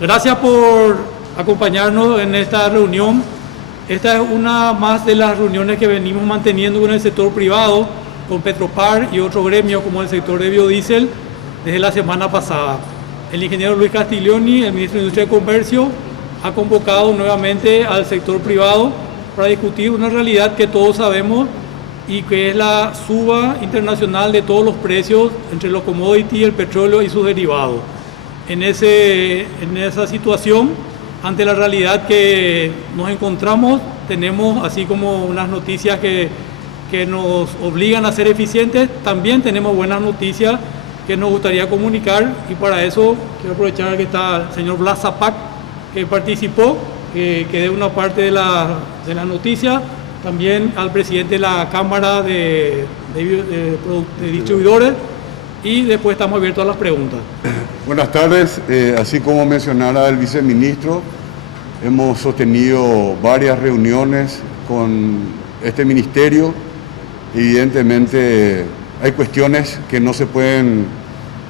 Gracias por acompañarnos en esta reunión. Esta es una más de las reuniones que venimos manteniendo con el sector privado, con Petropar y otros gremios como el sector de biodiesel desde la semana pasada. El ingeniero Luis Castiglioni, el ministro de Industria y Comercio, ha convocado nuevamente al sector privado para discutir una realidad que todos sabemos y que es la suba internacional de todos los precios entre los commodities, el petróleo y sus derivados. En esa situación, ante la realidad que nos encontramos, tenemos así como unas noticias que nos obligan a ser eficientes, también tenemos buenas noticias que nos gustaría comunicar, y para eso quiero aprovechar que está el señor Blas Zapac, que participó, que dé una parte de la noticia, también al presidente de la Cámara de Distribuidores, y después estamos abiertos a las preguntas. Buenas tardes. Así como mencionara el viceministro, hemos sostenido varias reuniones con este ministerio. Evidentemente hay cuestiones que no se pueden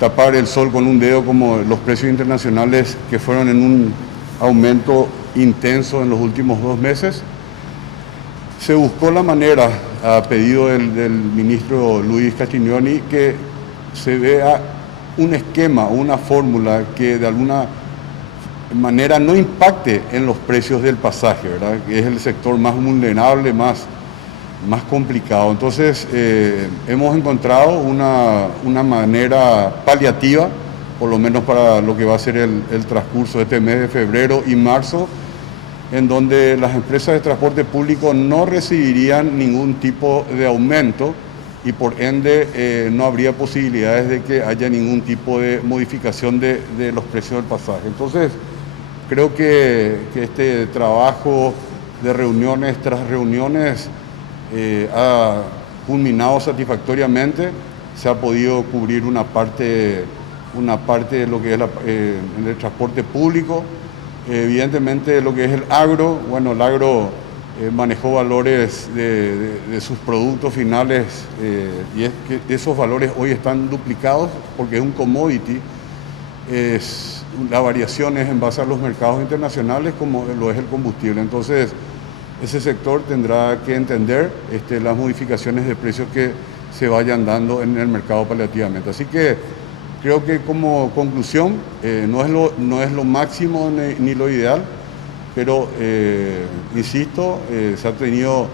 tapar el sol con un dedo, como los precios internacionales que fueron en un aumento intenso en los últimos 2 meses. Se buscó la manera, a pedido del ministro Luis Castiglioni, que se vea un esquema, una fórmula que de alguna manera no impacte en los precios del pasaje, ¿verdad? Que es el sector más vulnerable, más complicado. Entonces, hemos encontrado una manera paliativa, por lo menos para lo que va a ser el transcurso de este mes de febrero y marzo, en donde las empresas de transporte público no recibirían ningún tipo de aumento y por ende no habría posibilidades de que haya ningún tipo de modificación de los precios del pasaje. Entonces, creo que este trabajo de reuniones tras reuniones ha culminado satisfactoriamente. Se ha podido cubrir una parte de lo que es el transporte público. Evidentemente lo que es el agro, bueno, el agro manejó valores de sus productos finales y es que esos valores hoy están duplicados porque es un commodity. La variación es en base a los mercados internacionales, como lo es el combustible. Entonces, ese sector tendrá que entender las modificaciones de precios que se vayan dando en el mercado paliativamente. Así que creo que como conclusión no es lo máximo ni lo ideal, pero insisto, se ha pedido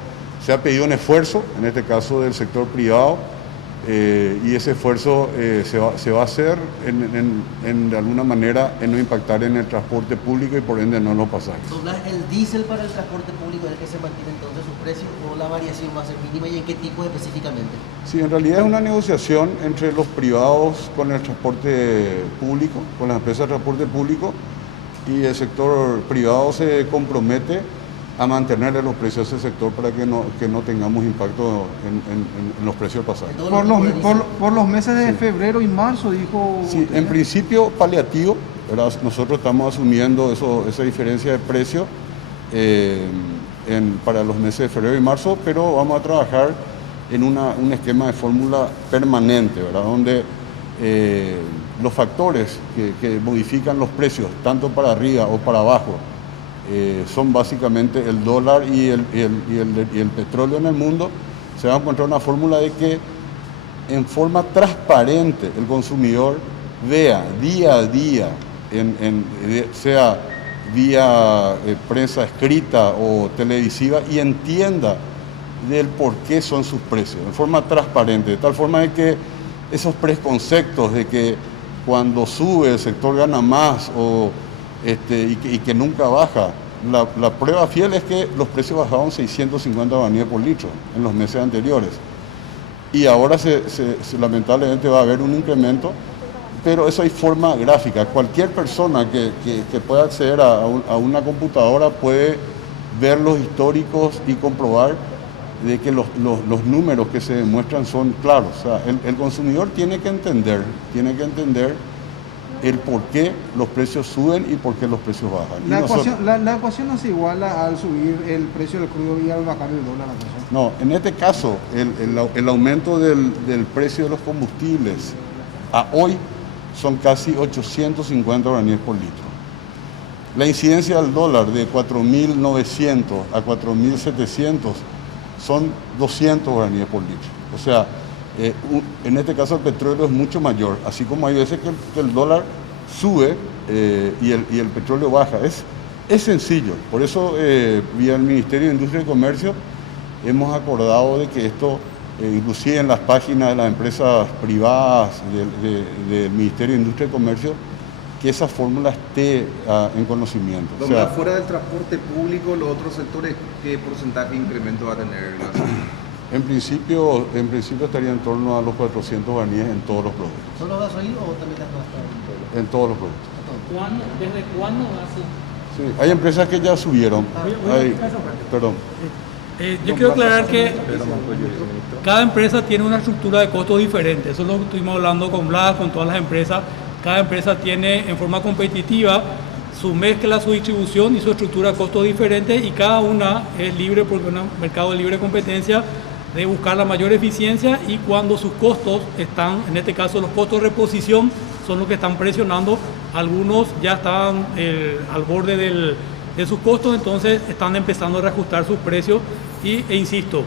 un esfuerzo, en este caso del sector privado, y ese esfuerzo se va a hacer de alguna manera en no impactar en el transporte público y por ende no en los pasajes. ¿El diésel para el transporte público es el que se mantiene entonces su precio o la variación va a ser mínima y en qué tipo específicamente? Sí, en realidad es una negociación entre los privados con el transporte público, con las empresas de transporte público, y el sector privado se compromete a mantenerle los precios a ese sector para que no tengamos impacto en los precios del pasaje. Por los meses de febrero y marzo, dijo... Sí, en principio paliativo, ¿verdad? Nosotros estamos asumiendo esa diferencia de precio para los meses de febrero y marzo, pero vamos a trabajar en un esquema de fórmula permanente, ¿verdad? Donde los factores que modifican los precios, tanto para arriba o para abajo, son básicamente el dólar y el petróleo en el mundo. Se va a encontrar una fórmula de que en forma transparente el consumidor vea día a día, sea vía prensa escrita o televisiva, y entienda del por qué son sus precios, en forma transparente, de tal forma de que esos preconceptos de que cuando sube el sector gana más y que nunca baja. La prueba fiel es que los precios bajaron 650 guaraníes por litro en los meses anteriores. Y ahora lamentablemente va a haber un incremento, pero eso hay forma gráfica. Cualquier persona que pueda acceder a una computadora puede ver los históricos y comprobar de que los números que se demuestran son claros. O sea, el consumidor tiene que entender el por qué los precios suben y por qué los precios bajan. La ecuación no se iguala al subir el precio del crudo y al bajar el dólar. No, en este caso, el aumento del precio de los combustibles a hoy son casi 850 guaraníes por litro. La incidencia del dólar de 4.900 a 4.700 son 200 guaraníes por litro. O sea, en este caso el petróleo es mucho mayor, así como hay veces que el dólar sube y el petróleo baja. Es sencillo, por eso vía el Ministerio de Industria y Comercio hemos acordado de que esto, inclusive en las páginas de las empresas privadas del Ministerio de Industria y Comercio, que esa fórmula esté en conocimiento. O sea, fuera del transporte público, los otros sectores, ¿qué porcentaje de incremento va a tener? En principio estaría en torno a los 400 guaraníes en todos los productos. ¿Solo gasolina o también las gastas? En todos los productos. ¿Desde cuándo así? Sí, hay empresas que ya subieron. Perdón. Yo quiero aclarar que cada empresa tiene una estructura de costos diferente. Eso es lo que estuvimos hablando con Blas, con todas las empresas. Cada empresa tiene en forma competitiva su mezcla, su distribución y su estructura de costos diferentes, y cada una es libre, porque es un mercado de libre competencia, de buscar la mayor eficiencia, y cuando sus costos están, en este caso los costos de reposición, son los que están presionando. Algunos ya estaban al borde de sus costos, entonces están empezando a reajustar sus precios e insisto,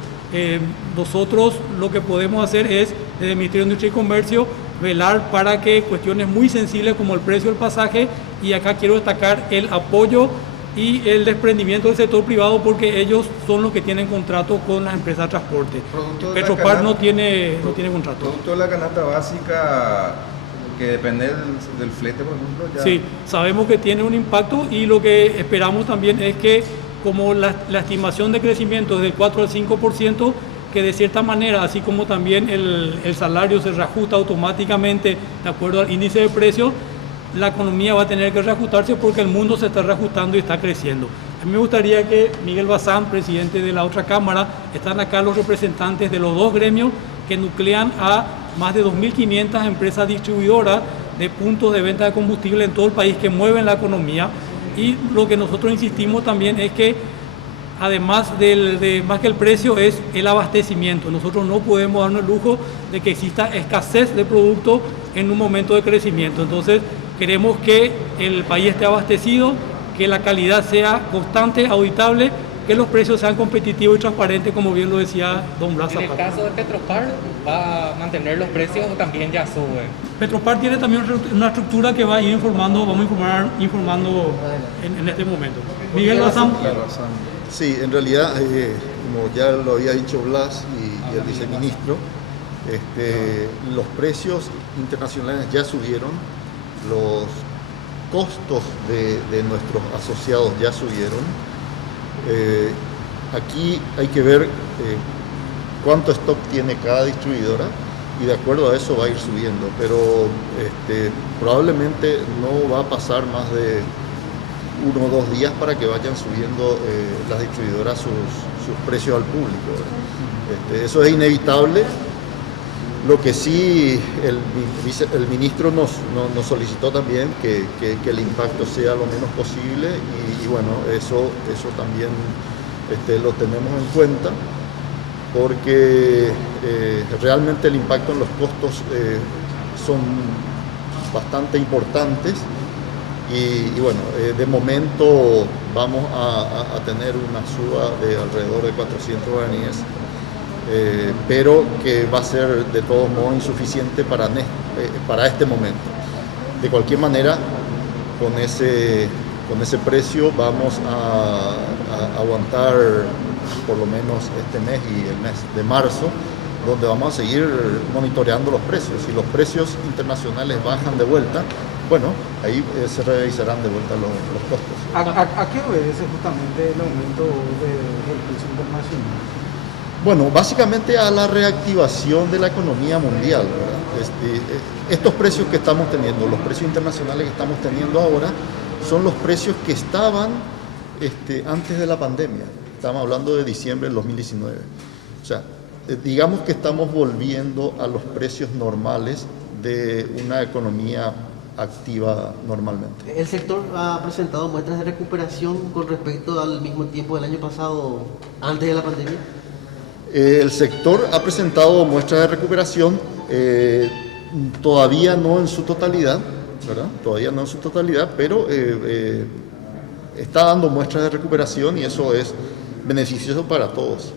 nosotros lo que podemos hacer es, desde el Ministerio de Industria y Comercio, velar para que cuestiones muy sensibles como el precio del pasaje, y acá quiero destacar el apoyo y el desprendimiento del sector privado, porque ellos son los que tienen contrato con las empresas de transporte. Petropar no tiene contrato. Producto de la canasta básica, que depende del flete, por ejemplo. Ya... Sí, sabemos que tiene un impacto, y lo que esperamos también es que, como la estimación de crecimiento es del 4 al 5%, que de cierta manera, así como también el salario se reajusta automáticamente de acuerdo al índice de precios, la economía va a tener que reajustarse, porque el mundo se está reajustando y está creciendo. A mí me gustaría que Miguel Bazán, presidente de la otra Cámara, están acá los representantes de los dos gremios que nuclean a más de 2.500 empresas distribuidoras de puntos de venta de combustible en todo el país, que mueven la economía. Y lo que nosotros insistimos también es que, además más que el precio, es el abastecimiento. Nosotros no podemos darnos el lujo de que exista escasez de productos en un momento de crecimiento. Entonces, queremos que el país esté abastecido, que la calidad sea constante, auditable, que los precios sean competitivos y transparentes, como bien lo decía don Blas Zapata. En el caso de Petropar, ¿va a mantener los precios o también ya sube? Petropar tiene también una estructura que va a ir informando, informando en este momento. Miguel Bazán. Sí, en realidad, como ya lo había dicho Blas y el viceministro, los precios internacionales ya subieron, los costos de nuestros asociados ya subieron. Aquí hay que ver cuánto stock tiene cada distribuidora, y de acuerdo a eso va a ir subiendo, pero probablemente no va a pasar más de 1 o 2 días para que vayan subiendo las distribuidoras sus precios al público. Eso es inevitable. Lo que sí el ministro nos solicitó también que el impacto sea lo menos posible, y bueno, eso también lo tenemos en cuenta, porque realmente el impacto en los costos son bastante importantes, y bueno, de momento vamos a tener una suba de alrededor de 400 guaraníes, pero que va a ser de todos modos insuficiente para este momento. De cualquier manera, con ese precio vamos a aguantar por lo menos este mes y el mes de marzo, donde vamos a seguir monitoreando los precios. Si los precios internacionales bajan de vuelta, bueno, ahí se revisarán de vuelta los costos. ¿A qué obedece justamente el aumento del precio internacional? Bueno, básicamente a la reactivación de la economía mundial, ¿verdad? Estos precios que estamos teniendo, los precios internacionales que estamos teniendo ahora, son los precios que estaban antes de la pandemia. Estamos hablando de diciembre del 2019. O sea, digamos que estamos volviendo a los precios normales de una economía activa normalmente. ¿El sector ha presentado muestras de recuperación con respecto al mismo tiempo del año pasado, antes de la pandemia? El sector ha presentado muestras de recuperación, todavía no en su totalidad, ¿verdad? Todavía no en su totalidad, pero está dando muestras de recuperación y eso es beneficioso para todos.